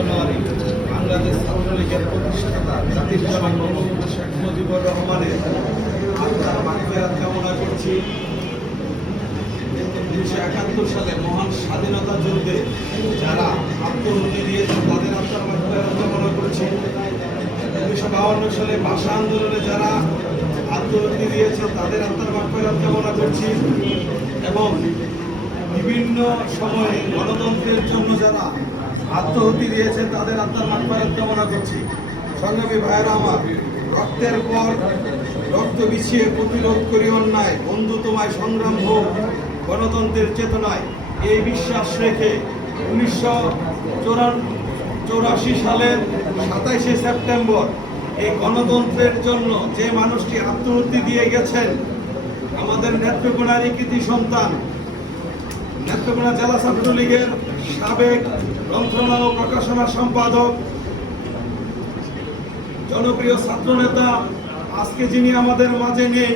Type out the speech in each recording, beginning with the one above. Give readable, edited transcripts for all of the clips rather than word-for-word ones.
জানুয়ারি বাংলাদেশ ছাত্রলীগের প্রতিষ্ঠাতা জাতির জনক বঙ্গবন্ধু শেখ মুজিবুর রহমানের আত্মার মাগফিরাত কামনা করছি। 1971 সালে মহান স্বাধীনতা যুদ্ধে যারা আত্মহুতি দিয়েছেন তাদের আত্মার মাগফিরাত কামনা করছি। 1952 সালে ভাষা আন্দোলনে যারা আত্মহুতি দিয়েছেন তাদের আত্মার মাগফিরাত কামনা করছি এবং বিভিন্ন সময়ে গণতন্ত্রের জন্য যারা আত্মহুতি দিয়েছেন তাদের আত্মার মাগফিরাত কামনা করছি। সংগ্রামী ভাইয়েরা আমার, রক্তের পর রক্ত বিছিয়ে প্রতিরোধ করি অন্যায়, বন্ধু তোমায় সংগ্রাম হোক গণতন্ত্রের চেতনায়, এই বিশ্বাস রেখে 1984 সালের 27শে সেপ্টেম্বর এই গণতন্ত্রের জন্য যে মানুষটি আত্মহুতি দিয়ে গেছেন, আমাদের নেত্রকোনার কৃতি সন্তান, নেত্রকোনা জেলা ছাত্রলীগের সাবেক গ্রন্থনা ও প্রকাশনা সম্পাদক, জনপ্রিয় ছাত্রনেতা, আজকে যিনি আমাদের মাঝে নেই,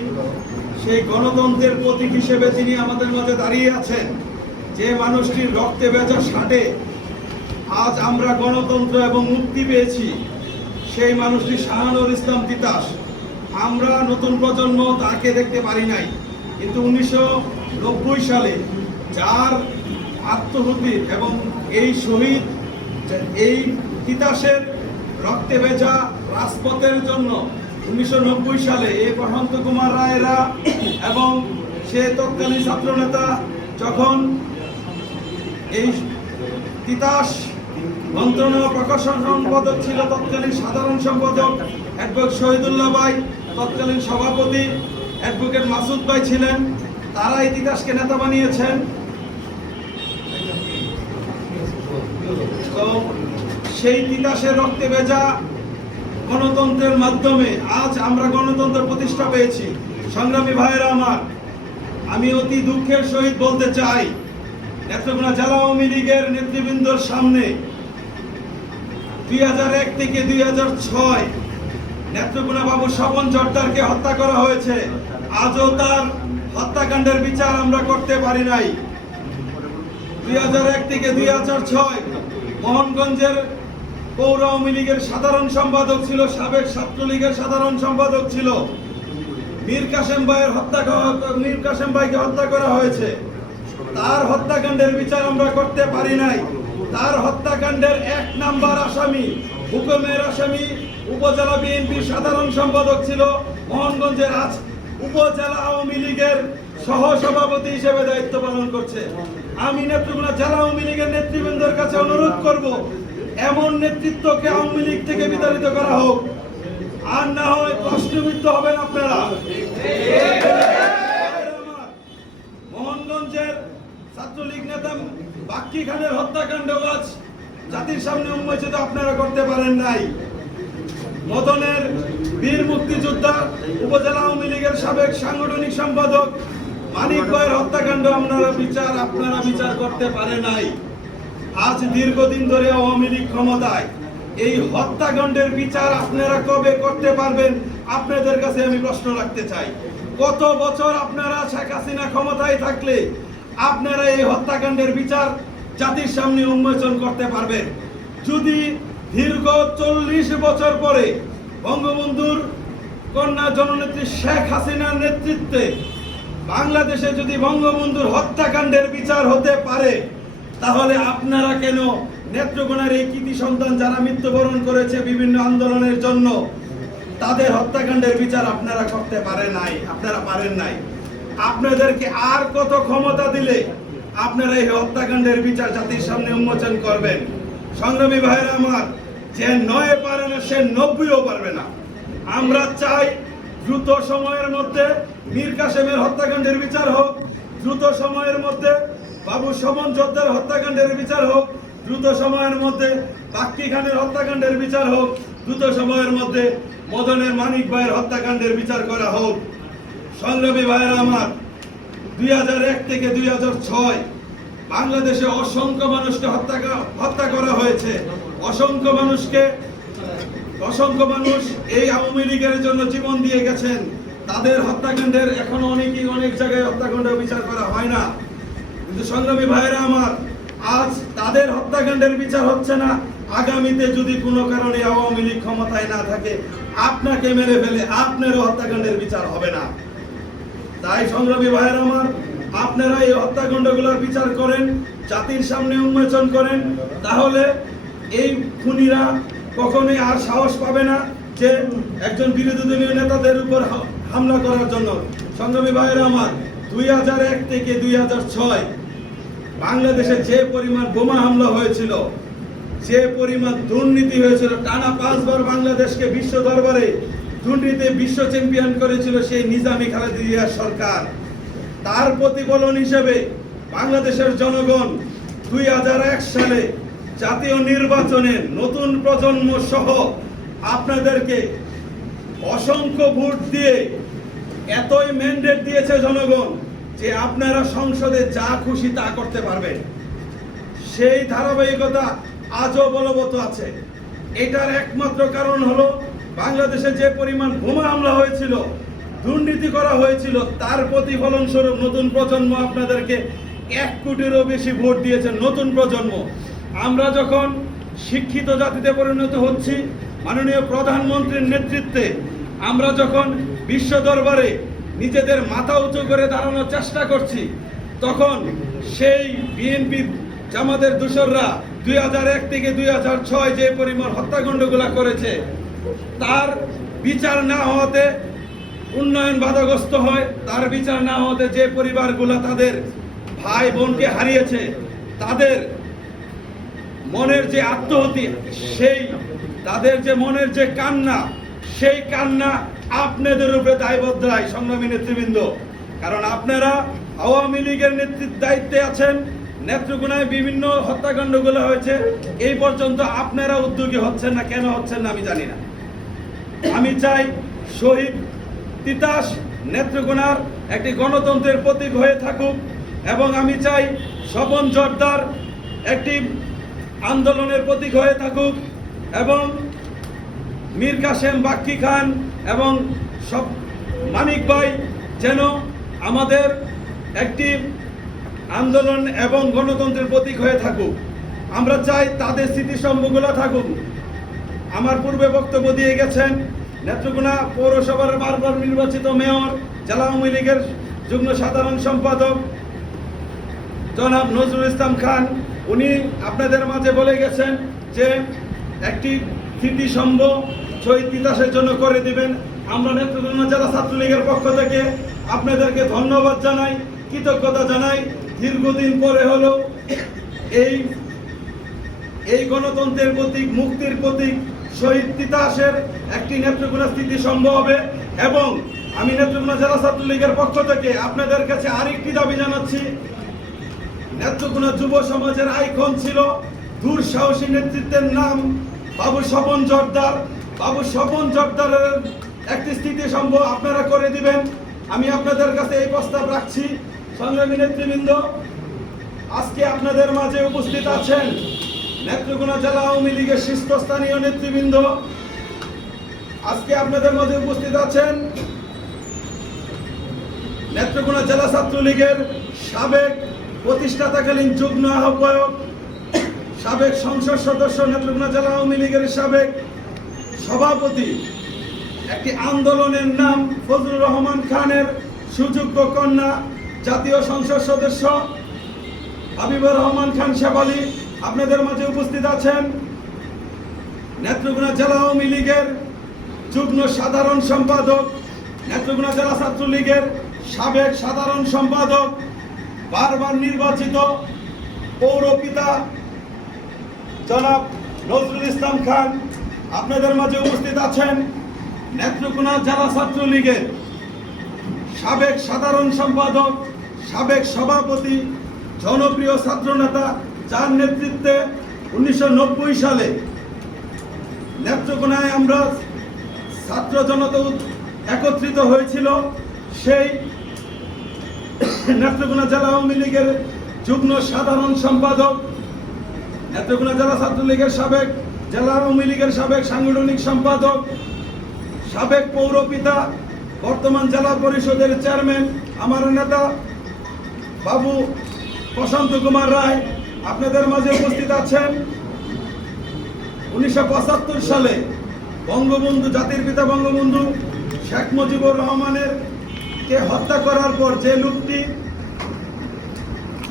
সেই গণতন্ত্রের প্রতীক হিসেবে যিনি আমাদের মাঝে দাঁড়িয়ে আছেন, যে মানুষটির রক্তে ভেজা শাটে আজ আমরা গণতন্ত্র এবং মুক্তি পেয়েছি, সেই মানুষটি শাহানুর ইসলাম তিতাস। আমরা নতুন প্রজন্ম তাকে দেখতে পারি নাই, কিন্তু 1990 সালে যার আত্মহুতি এবং এই শহীদ, এই তিতাসের রক্তে ভেজা রাজপথের জন্য 1990 সালে এই প্রশান্ত কুমার রায়রা এবং সে তৎকালীন ছাত্রনেতা যখন এই তিতাস মন্ত্রণালয় প্রকাশন সম্পাদক ছিল, তৎকালীন সাধারণ সম্পাদক অ্যাডভোকেট শহীদুল্লাহ ভাই, তৎকালীন সভাপতি অ্যাডভোকেট মাসুদ ভাই ছিলেন, তারা এই তিতাসকে নেতা বানিয়েছেন। তো সেই তিতাসের রক্তে ভেজা গণতন্ত্রের মাধ্যমে আজ আমরা গণতন্ত্র প্রতিষ্ঠা পেয়েছি। সংগ্রামী ভাইয়েরা আমার, আমি অতি দুঃখের সহিত বলতে চাই, নেত্রকোনা জেলা আওয়ামী লীগের নেতৃবৃন্দর সামনে 2001 থেকে 2006 নেত্রকোনা বাবু স্বপন জর্দারকে হত্যা করা হয়েছে। আজও তার হত্যাকাণ্ডের বিচার আমরা করতে পারি নাই। 2001 থেকে 2006 মোহনগঞ্জের পৌর আওয়ামী লীগের সাধারণ সম্পাদক ছিল, সাবেক ছাত্রলীগের সাধারণ সম্পাদক ছিল, মীর কাসেম ভাইকে হত্যা করা হয়েছে। তার হত্যাকাণ্ডের বিচার আমরা করতে পারি নাই। তার হত্যাকাণ্ডের 1 নাম্বার আসামি, হুকুমের আসামি, উপজেলা বিএনপির সাধারণ সম্পাদক ছিল, মোহনগঞ্জের আজ উপজেলা আওয়ামী লীগের সহ সভাপতি হিসেবে দায়িত্ব পালন করছে। আমি নেত্রকোনা জেলা আওয়ামী লীগের নেতৃবৃন্দের কাছে অনুরোধ করব, এমন নেতৃত্বকে আওয়ামী লীগ থেকে বিতাড়িত করা হোক, আর না হয় প্রশ্নবিদ্ধ হবেন আপনারা। মোহনগঞ্জের ছাত্রলীগ নেতা বাক্কি খানের হত্যাকাণ্ড আজ জাতির সামনে উন্মোচিত আপনারা করতে পারেন নাই। মদনের বীর মুক্তিযোদ্ধা উপজেলা আওয়ামী লীগের সাবেক সাংগঠনিক সম্পাদক মানিক ভাইয়ের হত্যাকাণ্ড আপনারা বিচার করতে পারে নাই। আজ দীর্ঘদিন ধরে আওয়ামী লীগ ক্ষমতায়, এই হত্যাকাণ্ডের বিচার আপনারা কবে করতে পারবেন? আপনাদের কাছে আমি প্রশ্ন রাখতে চাই, কত বছর আপনারা শেখ হাসিনা ক্ষমতায় থাকলে আপনারা এই হত্যাকাণ্ডের বিচার জাতির সামনে উন্মোচন করতে পারবেন? যদি দীর্ঘ 40 বছর পরে বঙ্গবন্ধুর কন্যা জননেত্রী শেখ হাসিনার নেতৃত্বে বাংলাদেশে যদি বঙ্গবন্ধুর হত্যাকাণ্ডের বিচার হতে পারে, তাহলে আপনারা কেন নেত্রকোনার এই কৃতি সন্তান যারা মৃত্যুবরণ করেছে বিভিন্ন আন্দোলনের জন্য, তাদের হত্যাকাণ্ডের বিচার আপনারা করতে পারেন নাই? আপনারা পারেন নাই। আপনাদেরকে আর কত ক্ষমতা দিলে আপনারা এই হত্যাকাণ্ডের বিচার জাতির সামনে উন্মোচন করবেন? সংগ্রামী ভাইয়েরা আমার, যে 9 পারে না সে 90ও পারবে না। আমরা চাই দ্রুত সময়ের মধ্যে মীর কাসেমের হত্যাকাণ্ডের বিচার হোক, দ্রুত সময়ের মধ্যে বাবু স্বপন জর্দার হত্যাকাণ্ডের বিচার হোক, দ্রুত সময়ের মধ্যে বাক্কি খানের হত্যাকাণ্ডের বিচার হোক, দ্রুত সময়ের মধ্যে মদনের মানিক ভাইয়ের হত্যাকাণ্ডের বিচার করা হোক। সংগ্রামী ভাইয়েরা আমার, 2001 থেকে 2006 বাংলাদেশে অসংখ্য মানুষকে হত্যা করা হয়েছে। অসংখ্য মানুষ এই আওয়ামী লীগের জন্য জীবন দিয়ে গেছেন। তাদের হত্যাকাণ্ডের এখনো অনেক জায়গায় হত্যাকাণ্ডের বিচার করা হয় না। কিন্তু সংগ্রামী ভাইয়েরা আমার, আজ তাদের হত্যাকাণ্ডের বিচার হচ্ছে না, আগামীতে যদি কোনো কারণে আওয়ামী লীগ ক্ষমতায় না থাকে, আপনাকে মেরে ফেলে আপনারও হত্যাকাণ্ডের বিচার হবে না। তাই সংগ্রামী ভাইয়ের আমার, আপনারা এই হত্যাকাণ্ডগুলোর বিচার করেন, জাতির সামনে উন্মোচন করেন, তাহলে এই খুনিরা কখনোই আর সাহস পাবে না যে একজন বিরোধী দলীয় নেতাদের উপর হামলা করার জন্য। সংগ্রামী ভাইয়ের আমার, 2001 থেকে 2006 বাংলাদেশে যে পরিমাণ বোমা হামলা হয়েছিল, যে পরিমাণ দুর্নীতি হয়েছিল, টানা 5 বার বাংলাদেশকে বিশ্ব দরবারে দুর্নীতিতে বিশ্ব চ্যাম্পিয়ন করেছিল সেই নিজামী খালেদা জিয়ার সরকার। তার প্রতিফলন হিসেবে বাংলাদেশের জনগণ 2001 সালে জাতীয় নির্বাচনে নতুন প্রজন্ম সহ আপনাদেরকে অসংখ্য ভোট দিয়ে এতই ম্যান্ডেট দিয়েছে জনগণ যে আপনারা সংসদে যা খুশি তা করতে পারবেন। সেই ধারাবাহিকতা আজও বলবৎ আছে। এটার একমাত্র কারণ হলো বাংলাদেশে যে পরিমাণ বোমা হামলা হয়েছিল, দুর্নীতি করা হয়েছিল, তার প্রতিফলন স্বরূপ নতুন প্রজন্ম আপনাদেরকে 1 কোটিরও বেশি ভোট দিয়েছে। নতুন প্রজন্ম, আমরা যখন শিক্ষিত জাতিতে পরিণত হচ্ছি, মাননীয় প্রধানমন্ত্রীর নেতৃত্বে আমরা যখন বিশ্ব দরবারে নিজেদের মাথা উঁচু করে দাঁড়ানোর চেষ্টা করছি, তখন সেই বিএনপি জামাতের দোসররা 2001 থেকে 2006 যে পরিমাণ হত্যাকাণ্ডগুলো করেছে, তার বিচার না হওয়াতে উন্নয়ন বাধাগ্রস্ত হয়। তার বিচার না হওয়াতে যে পরিবারগুলো তাদের ভাই বোনকে হারিয়েছে, তাদের মনের যে আত্মহত্যা, সেই তাদের যে মনের যে কান্না, সেই কান্না আপনাদের উপরে দায়বদ্ধ। সংগ্রামী নেতৃবৃন্দ, কারণ আপনারা আওয়ামী লীগের নেতৃত্ব দায়িত্বে আছেন, নেত্রকোনায় বিভিন্ন হত্যাকাণ্ডগুলো হয়েছে, এই পর্যন্ত আপনারা উদ্যোগী হচ্ছেন না। কেন হচ্ছেন না আমি জানি না। আমি চাই শহীদ তিতাস নেত্রকোনার একটি গণতন্ত্রের প্রতীক হয়ে থাকুক, এবং আমি চাই স্বপন জর্দার একটি আন্দোলনের প্রতীক হয়ে থাকুক, এবং মীর কাসেম বাক্কি খান এবং সব মানিক ভাই যেন আমাদের একটি আন্দোলন এবং গণতন্ত্রের প্রতীক হয়ে থাকুক। আমরা চাই তাদের স্মৃতিস্তম্ভগুলো থাকুক। আমার পূর্বে বক্তব্য দিয়ে গেছেন নেত্রকোনা পৌরসভার বারবার নির্বাচিত মেয়র, জেলা আওয়ামী লীগের যুগ্ম সাধারণ সম্পাদক জনাব নজরুল ইসলাম খান, উনি আপনাদের মাঝে বলে গেছেন যে একটি স্মৃতিস্তম্ভ শহীদ তিতাসের জন্য করে দিবেন। আমরা নেত্রকোনা জেলা ছাত্রলীগের পক্ষ থেকে আপনাদেরকে ধন্যবাদ জানাই, কৃতজ্ঞতা জানাই। দীর্ঘদিন পরে হলো এই গণতন্ত্রের প্রতীক, মুক্তির প্রতীক শহীদ তিতাসের একটি নেত্রকোনা স্মৃতিস্তম্ভ হবে। এবং আমি নেত্রকোনা জেলা ছাত্রলীগের পক্ষ থেকে আপনাদের কাছে আরেকটি দাবি জানাচ্ছি। নেত্রকোনা যুব সমাজের আইকন ছিল দুঃসাহসী নেতৃত্বের নাম বাবু স্বপন জর্দার। বাবু স্বপন জর্দারের একটি স্মৃতিস্তম্ভ আপনারা করে দিবেন। আমি আপনাদের কাছে এই প্রস্তাব রাখছি। সংগ্রামী নেতৃবৃন্দ, আজকে আপনাদের মাঝে উপস্থিত আছেন নেত্রকোনা জেলা আওয়ামী লীগের শীর্ষস্থানীয় নেতৃবৃন্দ। আজকে আপনাদের মাঝে উপস্থিত আছেন নেত্রকোনা জেলা ছাত্রলীগের সাবেক প্রতিষ্ঠাতাকালীন যুগ্ম আহ্বায়ক, সাবেক সংসদ সদস্য, নেত্রকোনা জেলা আওয়ামী লীগের সাবেক সভাপতি, একটি আন্দোলনের নাম ফজলুর রহমান খানের সুযোগ্য কন্যা, জাতীয় সংসদ সদস্য হাবিবুর রহমান খান শেফালি আপনাদের মাঝে উপস্থিত আছেন। নেত্রকোনা জেলা আওয়ামী লীগের যুগ্ম সাধারণ সম্পাদক, নেত্রকোনা জেলা ছাত্রলীগের সাবেক সাধারণ সম্পাদক, বারবার নির্বাচিত পৌরপিতা জনাব নজরুল ইসলাম খান আপনাদের মাঝে উপস্থিত আছেন। নেত্রকোনা জেলা ছাত্রলীগের সাবেক সাধারণ সম্পাদক, সাবেক সভাপতি, জনপ্রিয় ছাত্রনেতা, যার নেতৃত্বে 1990 সালে নেত্রকোনায় আমরা ছাত্র জনতা একত্রিত হয়েছিল। সেই নেত্রকোনা জেলা আওয়ামী লীগের যুগ্ম সাধারণ সম্পাদক, নেত্রকোনা জেলা ছাত্রলীগের সাবেক জেলা আওয়ামী লীগের সাবেক সাংগঠনিক সম্পাদক, সাবেক পৌরপিতা, বর্তমান জেলা পরিষদের চেয়ারম্যান, আমার নেতা বাবু প্রশান্ত কুমার রায় আপনাদের মাঝে উপস্থিত আছেন। 1975 সালে বঙ্গবন্ধু, জাতির পিতা বঙ্গবন্ধু শেখ মুজিবুর রহমানের কে হত্যা করার পর যে লোকটি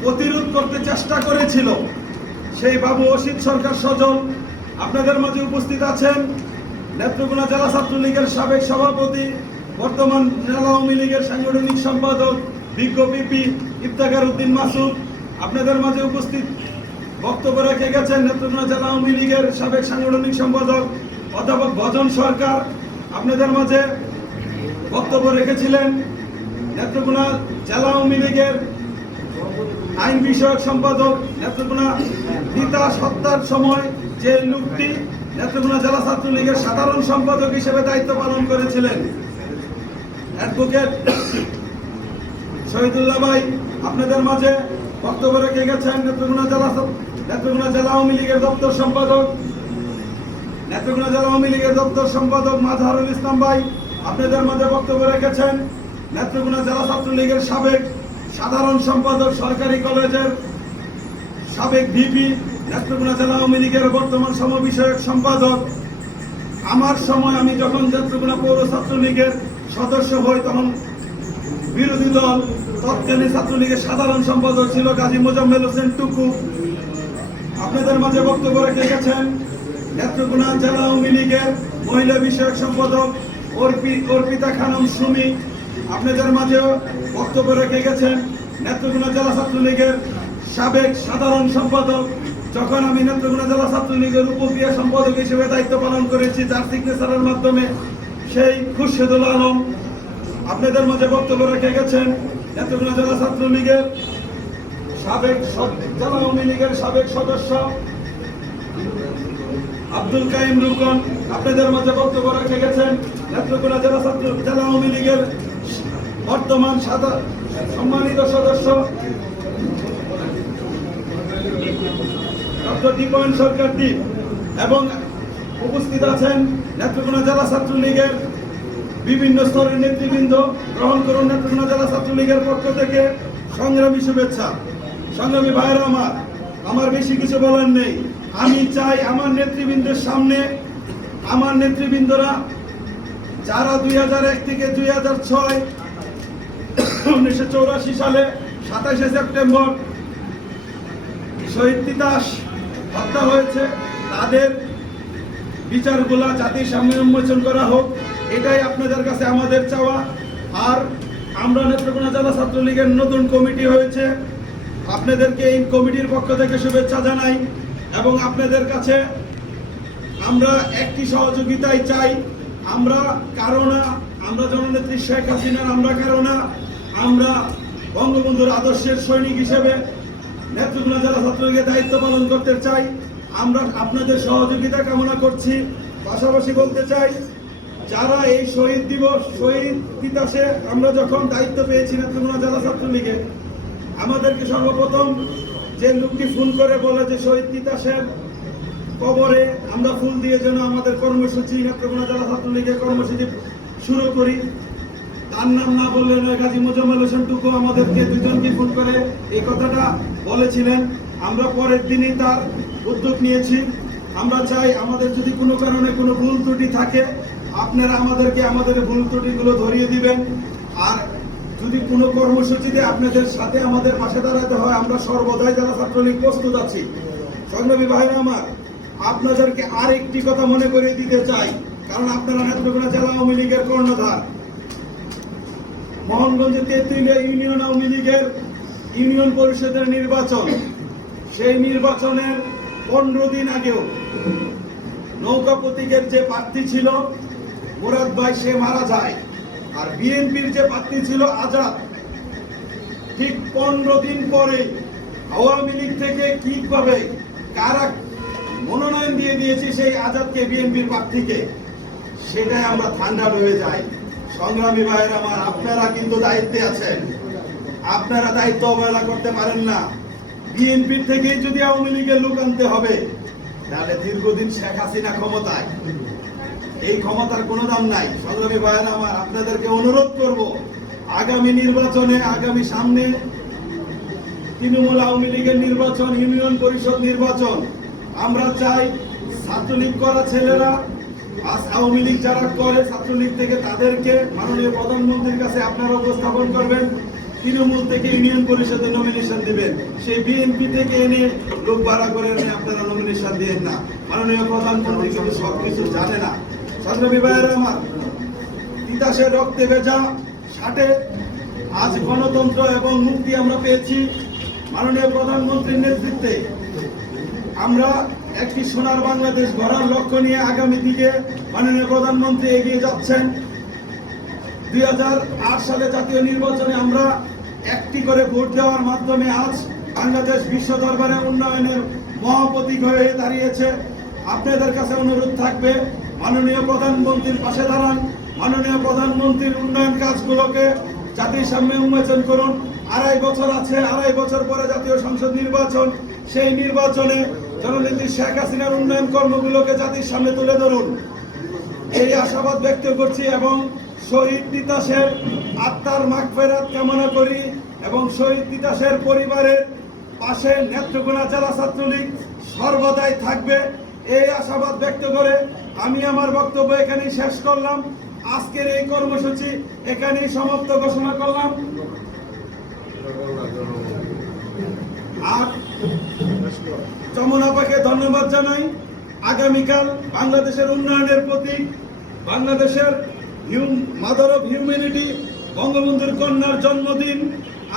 প্রতিরোধ করতে চেষ্টা করেছিল, সেই বাবু অসিত সরকার সজল আপনাদের মাঝে উপস্থিত আছেন। নেত্রকোনা জেলা ছাত্রলীগের সাবেক সভাপতি, বর্তমান জেলা আওয়ামী লীগের সাংগঠনিক সম্পাদক বিজ্ঞ পিপি ইফতেখার উদ্দিন মাসুদ আপনাদের মাঝে উপস্থিত বক্তব্য রেখে গেছেন। নেত্রকোনা জেলা আওয়ামী লীগের সাবেক সাংগঠনিক সম্পাদক অধ্যাপক ভজন সরকার আপনাদের মাঝে বক্তব্য রেখেছিলেন। নেত্রকোনা জেলা আওয়ামী লীগের আইন বিষয়ক সম্পাদক, নেত্রকোনা তিতাস হত্যার সময় যে লোকটি নেত্রকোনা জেলা ছাত্রলীগের সাধারণ সম্পাদক হিসেবে দায়িত্ব পালন করেছিলেন, অ্যাডভোকেট শহীদুল্লাহ ভাই আপনাদের মাঝে বক্তব্য রেখে গেছেন। নেত্রকোনা জেলা আওয়ামী লীগের দপ্তর সম্পাদক, নেত্রকোনা জেলা আওয়ামী লীগের দপ্তর সম্পাদক মাজহারুল ইসলাম ভাই আপনাদের মাঝে বক্তব্য রেখেছেন। নেত্রকোনা জেলা ছাত্রলীগের সাবেক সাধারণ সম্পাদক, সরকারি কলেজের সাবেক ভিপি, নেত্রকোনা জেলা আওয়ামী লীগের বর্তমান সমবিষয়ক সম্পাদক। আমার সময় আমি যখন নেত্রকোনা পৌর ছাত্রলীগের সদস্য হই, তখন বিরোধী দল তৎকালীন ছাত্রলীগের সাধারণ সম্পাদক ছিল গাজী মোজাম্মেল হোসেন টুকু আপনাদের মাঝে বক্তব্য রেখে গেছেন। নেত্রকোনা জেলা আওয়ামী লীগের মহিলা বিষয়ক সম্পাদক অর্পিতা খানম সুমি আপনাদের মাঝেও বক্তব্য রেখে গেছেন। নেত্রকোনা জেলা ছাত্রলীগের সাবেক সাধারণ সম্পাদক, যখন আমি নেত্রকোনা জেলা ছাত্রলীগের উপক্রিয়া সম্পাদক হিসেবে দায়িত্ব পালন করেছি, যার সিগনেচারের মাধ্যমে, সেই খুরশেদুল আলম আপনাদের মাঝে বক্তব্য রেখে গেছেন। নেত্রকোনা জেলা ছাত্রলীগের সাবেক জেলা আওয়ামী লীগের সাবেক সদস্য আব্দুল কাইম রুকন আপনাদের মাঝে বক্তব্য রেখে গেছেন। নেত্রকোনা জেলা আওয়ামী লীগের বর্তমান সম্মানিত সদস্য ডক্টর দীপন সরকার দ্বীপ এবং উপস্থিত আছেন নেত্রকোনা জেলা ছাত্রলীগের বিভিন্ন স্তরের নেতৃবৃন্দ। গ্রহণ করুন নেত্রকোনা জেলা ছাত্রলীগের পক্ষ থেকে সংগ্রামী শুভেচ্ছা। সংগ্রামী ভাইরা আমার বেশি কিছু বলার নেই। আমি চাই আমার নেতৃবৃন্দের সামনে, আমার নেতৃবৃন্দরা যারা 2001 থেকে 2006 1984 সালে 27শে সেপ্টেম্বর শহীদ তিতাস হত্যা হয়েছে, তাদের বিচারগুলা জাতির সামনে উন্মোচন করা হোক, এটাই আপনাদের কাছে আমাদের চাওয়া। আর আমরা নেত্রকোনা জেলা ছাত্রলীগের নতুন কমিটি হয়েছে, আপনাদেরকে এই কমিটির পক্ষ থেকে শুভেচ্ছা জানাই এবং আপনাদের কাছে আমরা একটি সহযোগিতাই চাই। আমরা কারো না, আমরা জননেত্রী শেখ হাসিনার আমরা কারো না, আমরা বঙ্গবন্ধুর আদর্শের সৈনিক হিসেবে নেত্রকোনা জেলা ছাত্রলীগের দায়িত্ব পালন করতে চাই। আমরা আপনাদের সহযোগিতা কামনা করছি। পাশাপাশি বলতে চাই, যারা এই শহীদ দিবস, শহীদ তিতাসে আমরা যখন দায়িত্ব পেয়েছি নেত্রকোনা জেলা ছাত্রলীগে, আমাদেরকে সর্বপ্রথম যে লোকটি ফোন করে বলে যে শহীদ তিতাসের কবরে আমরা ফুল দিয়ে যেন আমাদের কর্মসূচি, নেত্রকোনা জেলা ছাত্রলীগের কর্মসূচি শুরু করি, তার নাম না বললে নয়, গাজী মোজাম্মেল হোসেন টুকু আমাদেরকে দুজনকে ফোন করে এই কথাটা বলেছিলেন। আমরা পরের দিনই তার উদ্যোগ নিয়েছি। আমরা চাই আমাদের যদি কোনো কারণে কোনো ভুল ত্রুটি থাকে, আপনারা আমাদেরকে আমাদের ভুল ত্রুটিগুলো ধরিয়ে দিবেন। আর যদি কোনো কর্মসূচিতে আপনাদের সাথে আমাদের পাশে দাঁড়াতে হয়, আমরা সর্বদাই জেলা ছাত্রলীগ প্রস্তুত আছি। সংগ্রামী ভাইরা আমার, আপনাদেরকে আরেকটি কথা মনে করিয়ে দিতে চাই, কারণ আপনারা নেত্রকোনা জেলা আওয়ামী লীগের কর্ণধার। মোহনগঞ্জে তেঁতুলিয়া ইউনিয়ন আওয়ামী লীগের ইউনিয়ন পরিষদের নির্বাচন, সেই নির্বাচনের 15 দিন আগেও নৌকা প্রতীকের যে প্রার্থী ছিল মুরাদ ভাই, সে মারা যায়। আর বিএনপির যে প্রার্থী ছিল আজাদ, ঠিক 15 দিন পরে আওয়ামী লীগ থেকে কিভাবে কারা মনোনয়ন দিয়ে দিয়েছে সেই আজাদকে, বিএনপির প্রার্থীকে, সেটাই আমরা ঠান্ডা হয়ে যাই। সংগ্রামী ভাইয়ের আমার, আপনারা কিন্তু দায়িত্বে আছেন, আপনারা দায়িত্ব অবহেলা করতে পারেন না। বিএনপির থেকেই যদি আওয়ামী লীগের লোক আনতে হবে, তাহলে দীর্ঘদিন শেখ হাসিনা ক্ষমতায়, এই ক্ষমতার কোনো দাম নাই। সংগ্রামী ভাইয়ের আমার, আপনাদেরকে অনুরোধ করব, আগামী নির্বাচনে, আগামী সামনে তৃণমূল আওয়ামী লীগের নির্বাচন, ইউনিয়ন পরিষদ নির্বাচন, আমরা চাই ছাত্রলীগ করা ছেলেরা আজ আওয়ামী লীগ যারা করে ছাত্রলীগ থেকে তাদেরকে মাননীয় প্রধানমন্ত্রীর কাছে আপনারা উপস্থাপন করবেন। তৃণমূল থেকে ইউনিয়ন পরিষদে নমিনেশন দিবেন, সেই বিএনপি থেকে এনে লোক ভাড়া করে এনে আপনারা নমিনেশন দিয়েন না। মাননীয় প্রধানমন্ত্রী কিন্তু সবকিছু জানে না। ছাত্রী ভাইয়েরা আমার, তিতাসের রক্তে ভেজা ষাটে আজ গণতন্ত্র এবং মুক্তি আমরা পেয়েছি মাননীয় প্রধানমন্ত্রীর নেতৃত্বে। আমরা একটি সোনার বাংলাদেশ গড়ার লক্ষ্য নিয়ে আগামী দিকে মাননীয় প্রধানমন্ত্রী এগিয়ে যাচ্ছেন। 2008 সালে জাতীয় নির্বাচনে আমরা একটি করে ভোট দেওয়ার মাধ্যমে আজ বাংলাদেশ বিশ্ব দরবারে উন্নয়নের মহাপ্রতীক হয়ে দাঁড়িয়েছে। আপনাদের কাছে অনুরোধ থাকবে, মাননীয় প্রধানমন্ত্রীর পাশে দাঁড়ান। মাননীয় প্রধানমন্ত্রীর উন্নয়ন কাজগুলোকে জাতির সামনে উন্মোচন করুন। 2.5 বছর আছে, 2.5 বছর পরে জাতীয় সংসদ নির্বাচন। সেই নির্বাচনে জননেত্রী শেখ হাসিনার উন্নয়ন কর্মগুলোকে জাতির সামনে তুলে ধরুন, এই আশাবাদ ব্যক্ত করছি। এবং শহীদ তিতাসের আত্মার মাগফিরাত কামনা করি এবং শহীদ তিতাসের পরিবারের পাশে নেত্রকোনা জেলা ছাত্রলীগ সর্বদাই থাকবে, এই আশাবাদ ব্যক্ত করে আমি আমার বক্তব্য এখানেই শেষ করলাম। আজকের এই কর্মসূচি এখানেই সমাপ্ত ঘোষণা করলাম। আর যমুনাপাকে ধন্যবাদ জানাই। আগামীকাল বাংলাদেশের উন্নয়নের প্রতীক, বাংলাদেশের মাদার অফ হিউম্যানিটি বঙ্গবন্ধুর কন্যার জন্মদিন।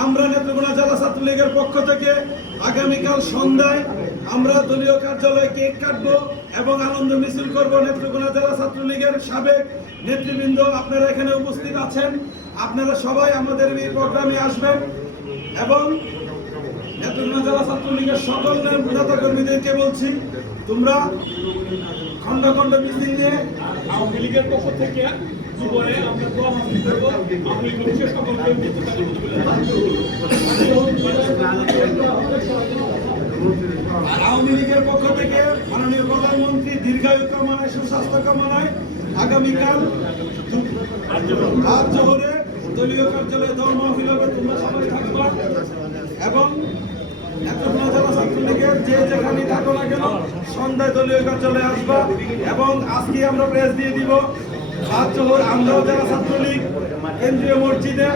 আমরা নেত্রকোনা জেলা ছাত্রলীগের পক্ষ থেকে আগামীকাল সন্ধ্যায় আমরা দলীয় কার্যালয়ে কেক কাটবো এবং আনন্দ মিছিল করব। নেত্রকোনা জেলা ছাত্রলীগের সাবেক নেতৃবৃন্দ আপনারা এখানে উপস্থিত আছেন, আপনারা সবাই আমাদের এই প্রোগ্রামে আসবেন। এবং নেত্রকোনা জেলা ছাত্রলীগের সকল নেতা কর্মীদেরকে বলছি, তোমরা খন্ড খন্ড মিছিল নিয়ে আওয়ামী লীগের পক্ষ থেকে জীবনে আমরা দোয়া মাহফিল করব। আওয়ামী লীগ বিশেষ সকলকে আওয়ামী লীগের পক্ষ থেকে মাননীয় প্রধানমন্ত্রী দীর্ঘায়ু কামনায়, সুস্বাস্থ্য কামনায় আগামীকাল রাত জোহরে দলীয় কার্যালয়ে দোয়া মাহফিল হবে, তোমরা সবাই থাকবা। এবং নেত্রকোনা জেলা ছাত্রলীগের যে যেখানে থাকো না কেন সন্ধ্যায় দলীয় কার্যালয়ে আসবা। এবং আজকে আমরা প্রেস দিয়ে দিব, রাত জোহর আমরাও জেলা ছাত্রলীগ কেন্দ্রীয় মসজিদে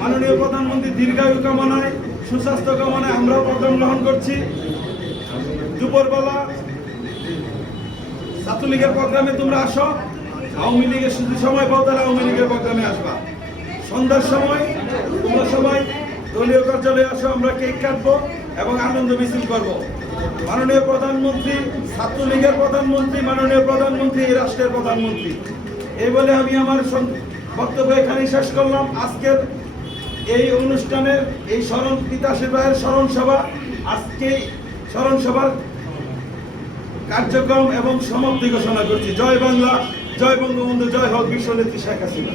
মাননীয় প্রধানমন্ত্রী দীর্ঘায়ু কামনায়, সুস্বাস্থ্য কামনায় আমরাও প্রোগ্রাম গ্রহণ করছি। দুপুরবেলা ছাত্রলীগের প্রোগ্রামে তোমরা আসো, আওয়ামী লীগের শুধু সময় পাও তাহলে আওয়ামী লীগের প্রোগ্রামে আসবা। সন্ধ্যার সময় তোমরা সবাই দলীয় কার্যালয়ে আসো, আমরা কেক কাটবো এবং আনন্দ মিছিল করবো। মাননীয় প্রধানমন্ত্রী ছাত্রলীগের প্রধানমন্ত্রী, মাননীয় প্রধানমন্ত্রী এই রাষ্ট্রের প্রধানমন্ত্রী। এই বলে আমি আমার বক্তব্য এখানেই শেষ করলাম। আজকের এই অনুষ্ঠানের এই তিতাসের ভাইয়ের স্মরণ সভা, আজকে স্মরণ সভার কার্যক্রম এবং সমাপ্তি ঘোষণা করছি। জয় বাংলা, জয় বঙ্গবন্ধু, জয় হোক বিশ্ব নেত্রী শেখ হাসিনা।